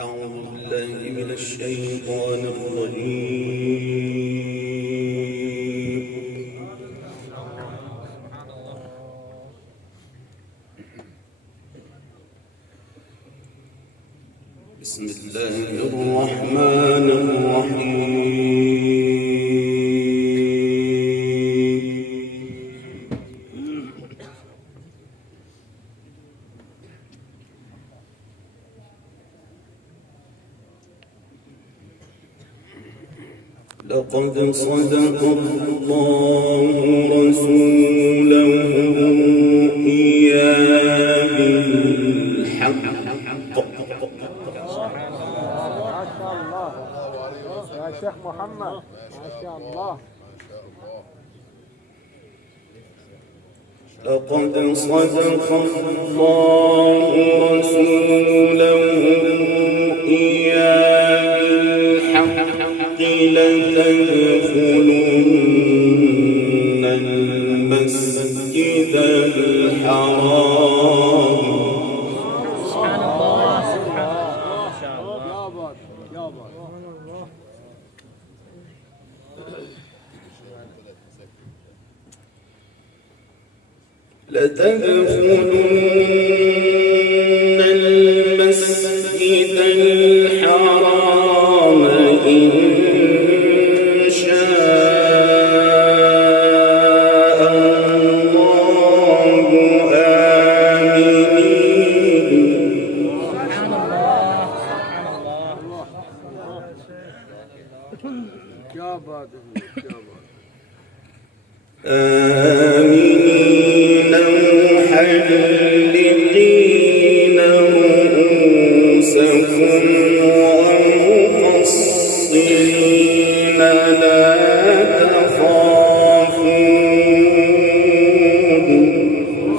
أعوذ بالله من الشيطان الرجيم. بسم الله الرحمن الرحيم. لقد صدق الله رسوله الرؤيا بالحق. ما شاء الله يا شيخ محمد، ما شاء الله. لقد صدق الله رسوله الرؤيا بالحق لتدخلن المسجد الحرام. سبحان الله سبحان الله ما شاء الله. لتدخلن المسجد الحرام إن شاء الله آمنين. سبحان الله سبحان الله. آمنين محلقين رؤوسكم ومقصرين لا تخافون.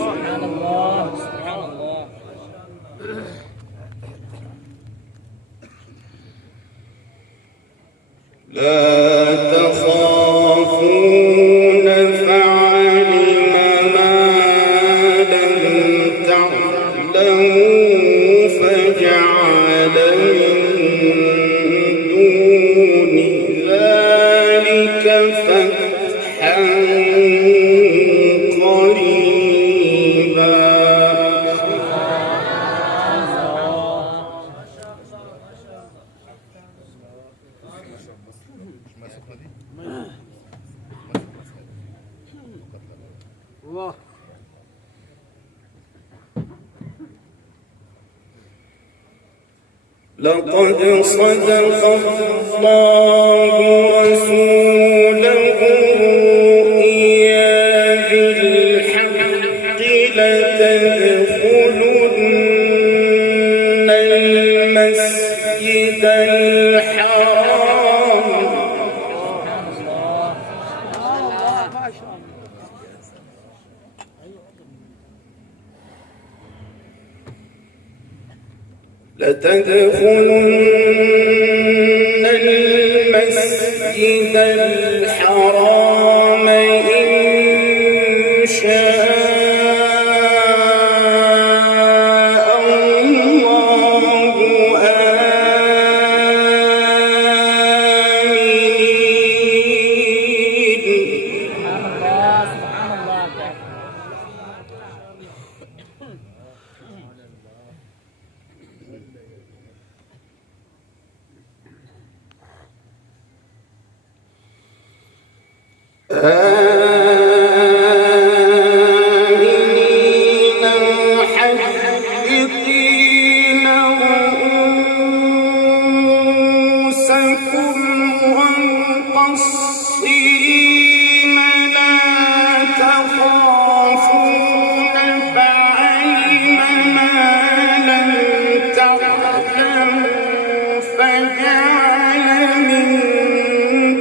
سبحان الله سبحان الله. لا تخافون فعلم ما لم تعلموا فجعل من دون ذلك فتحا قريبا. الله لقد صدق الله رسوله الرؤيا بالحق لتدخلن المسجد الحرام ما شاء الله. لتدخلن المسجد الحرام إن شاء الله آمنين. سبحان الله سبحان الله. آمنين محلقين رؤوسكم ومقصرين لا تخافون فعلم ما لم تعلموا فجعل من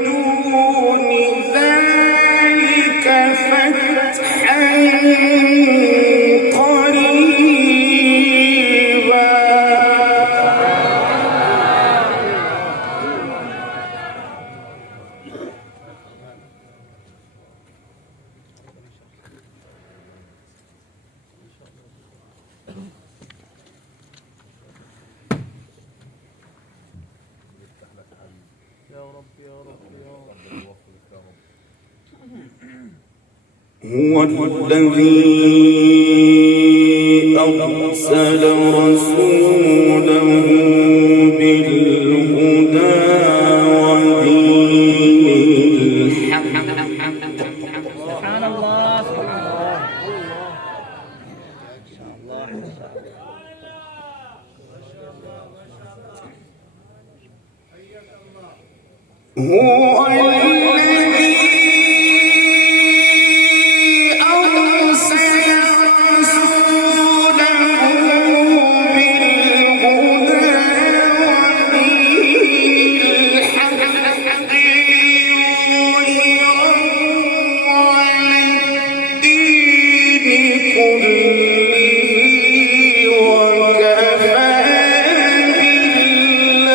دون ذلك هو الذي أرسل رسوله بالهدى ودين الحق سبحان الله سبحان الله. هو الذي أرسل رسوله بالهدى ودين الحق ليظهره على الدين كله وكفى بالله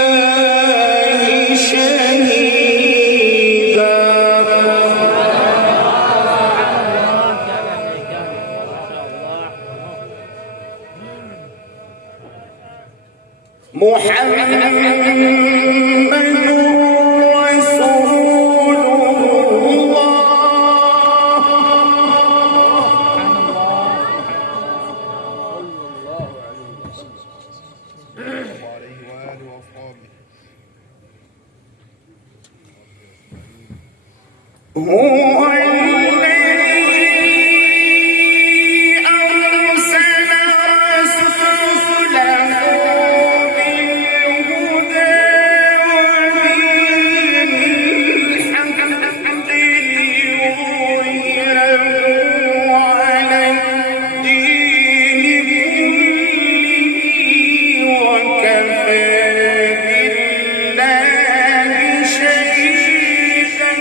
شهيدا. محمد رسول الله. هو الذي أرسل رسوله بالهدى ودين الحق ليظهره على الدين كله وكفى بالله شهيدا.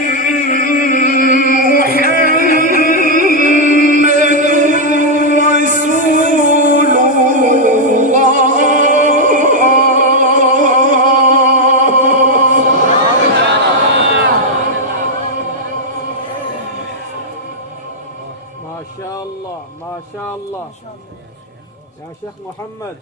محمد رسول ما شاء الله ما شاء الله يا شيخ محمد.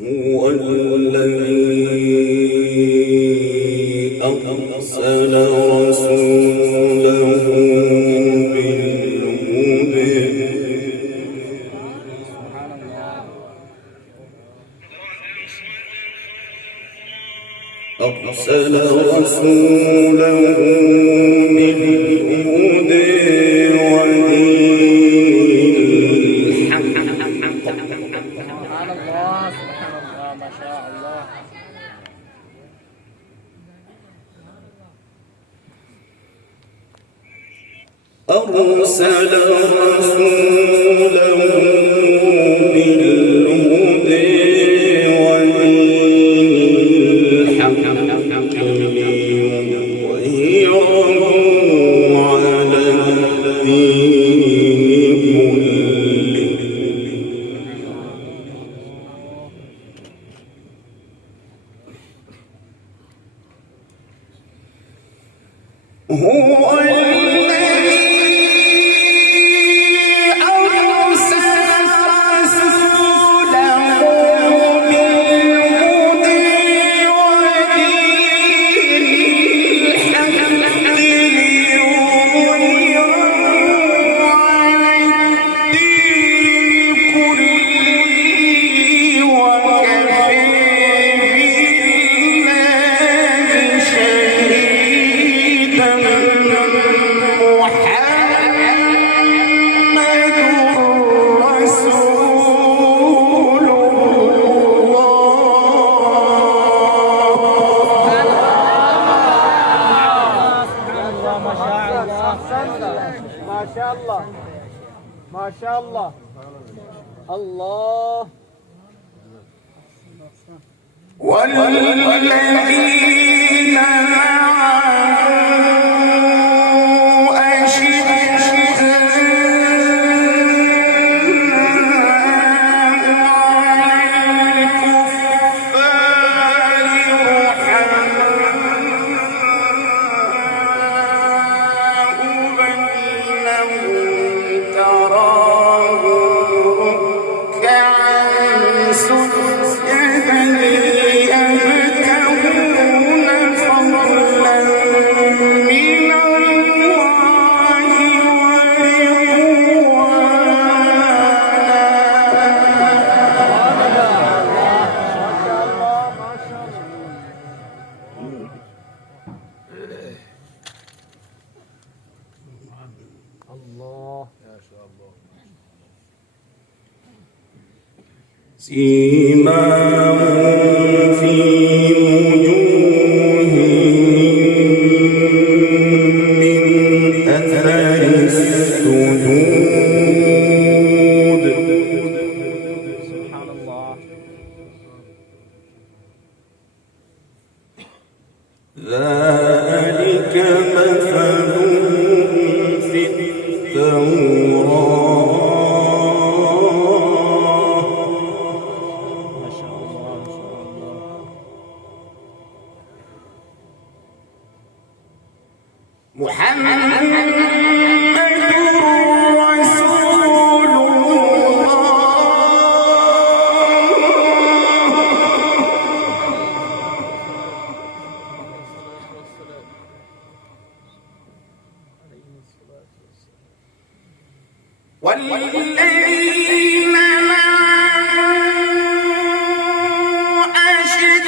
هو الذي أرسل رسوله بالهدى أرسل رسوله بالهدى ودين الحق سبحان الله سبحان الله ما شاء الله. أرسل رسوله بالهدى ودين الحق ليظهره على الدين كله هو الذي أرسل رسوله بالهدى ودين الحق ليظهره على الدين كله وكفى بالله شهيدا. محمد رسول ما شاء الله ما شاء الله الله. والذين معه أشداء على الله. سيماهم في وجوههم من أثر السجود. سبحان الله. ذلك مثلهم في التوراة ما شاء الله ما شاء الله. محمد رسول الله والذين معه أشداء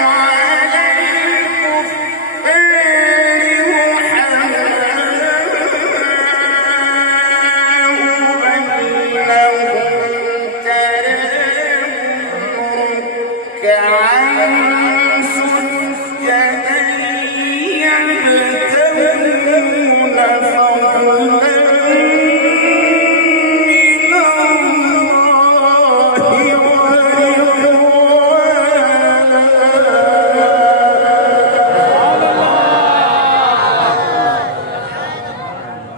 على الكفار رحماء بينهم تراهم ركعا سجدا يبتغون فضلا من الله ورضوانا.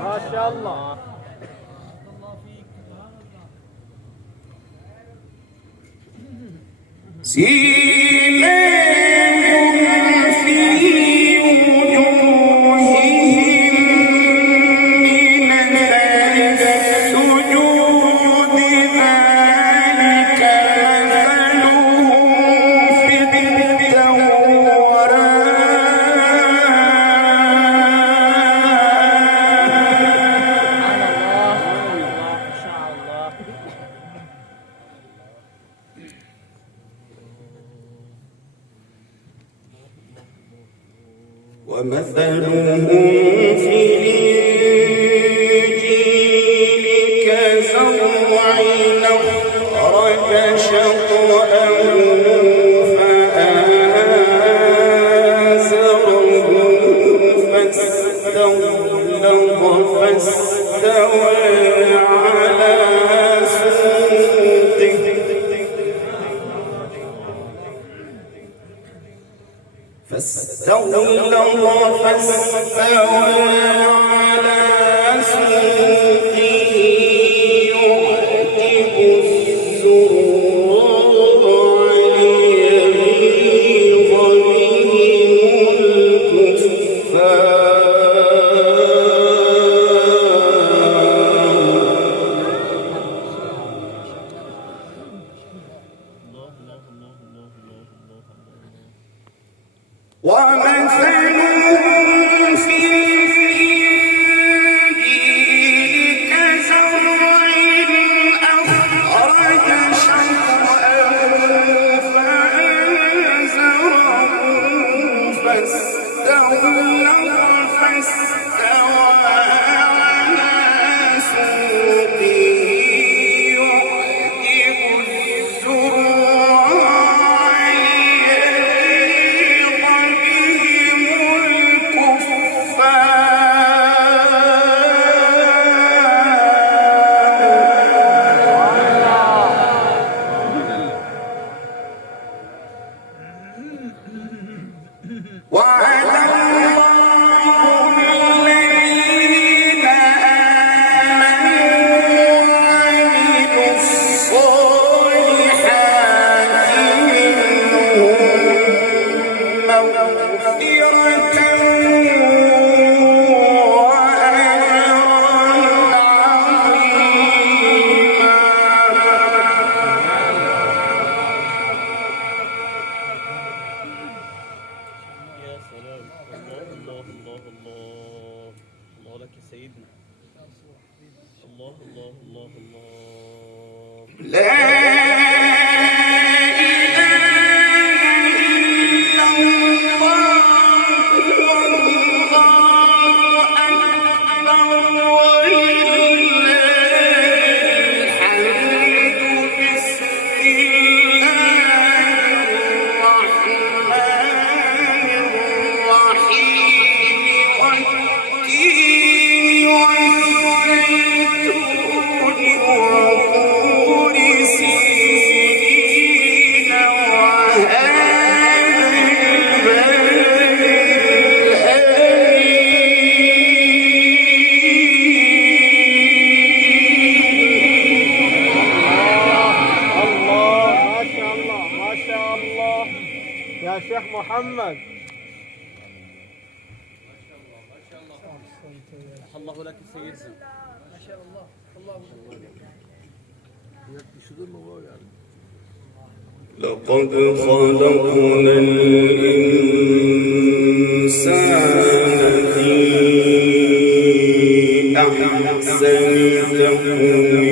ما شاء الله. سيماهم في وجوههم من أثر السجود ذلك مثلهم في التوراة. ما شاء الله. ومثلهم في الإنجيل كزرع أخرج شطأه فآزره فاستغلظ فاستوى على سوقه فاستغلظ فاستوى على سوقه يعجب الزراع ليغيظ بهم ومثلهم في الإنجيل كزرع أخرج شطأه فآزره فاستغلظ فاستوى على سوقه يعجب الزراع ليغيظ بهم الكفار. وعد الله الذين آمنوا وعملوا الصالحات منهم مغفرة وأجرا عظيما. يا سلام. الله الله الله الله. الله لك يا سيدنا. الله الله الله الله. لا إله إلا الله والله الله لك سيدنا. ما شاء الله. الله لقد خلقنا الإنسان في أحسن تقويم.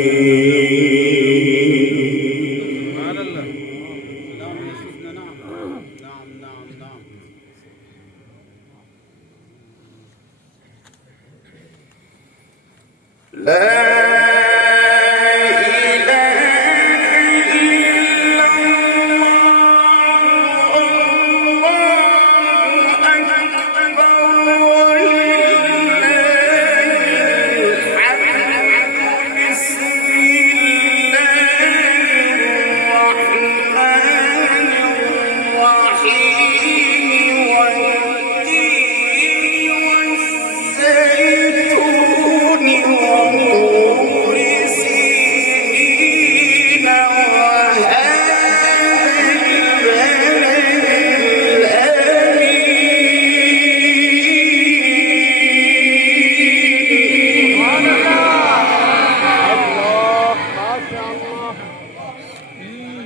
نعم يا سيدنا. نعم نعم نعم نعم. لا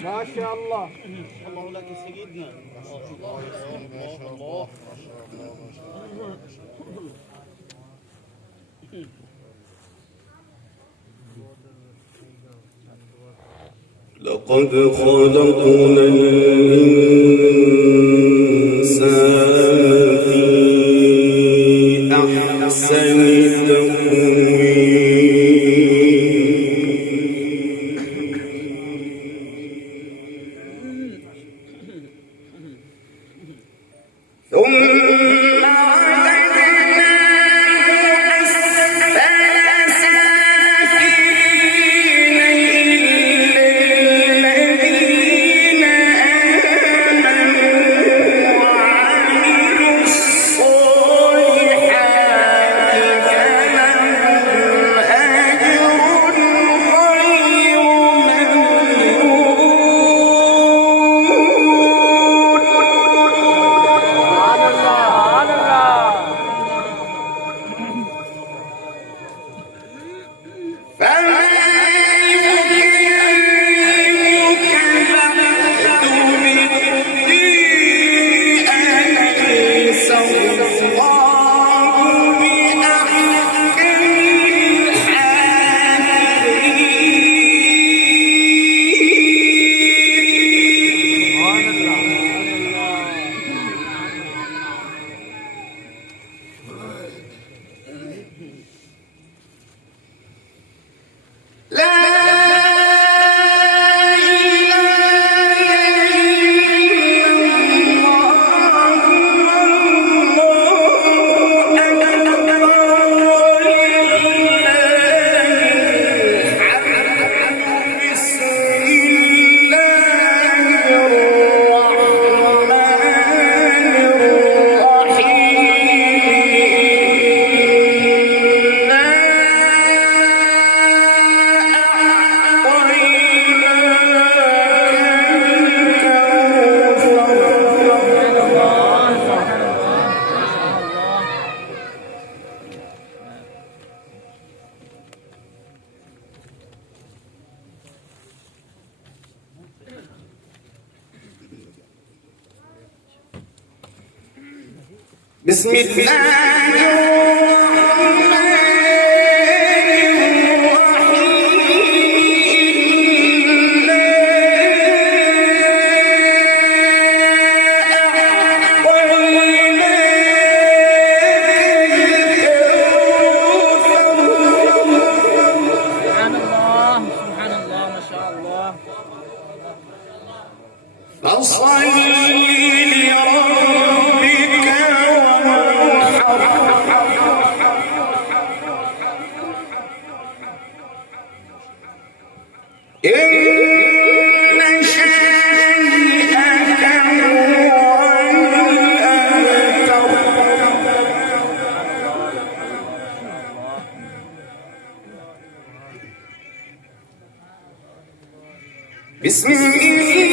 ما شاء الله. الله لك سيدنا. الله الله. لقد خلقنا الإنسان في أحسن تقويم. ثم بسم الله فصل لربك وانحر إن شانئك هو الأبتر. بسم الله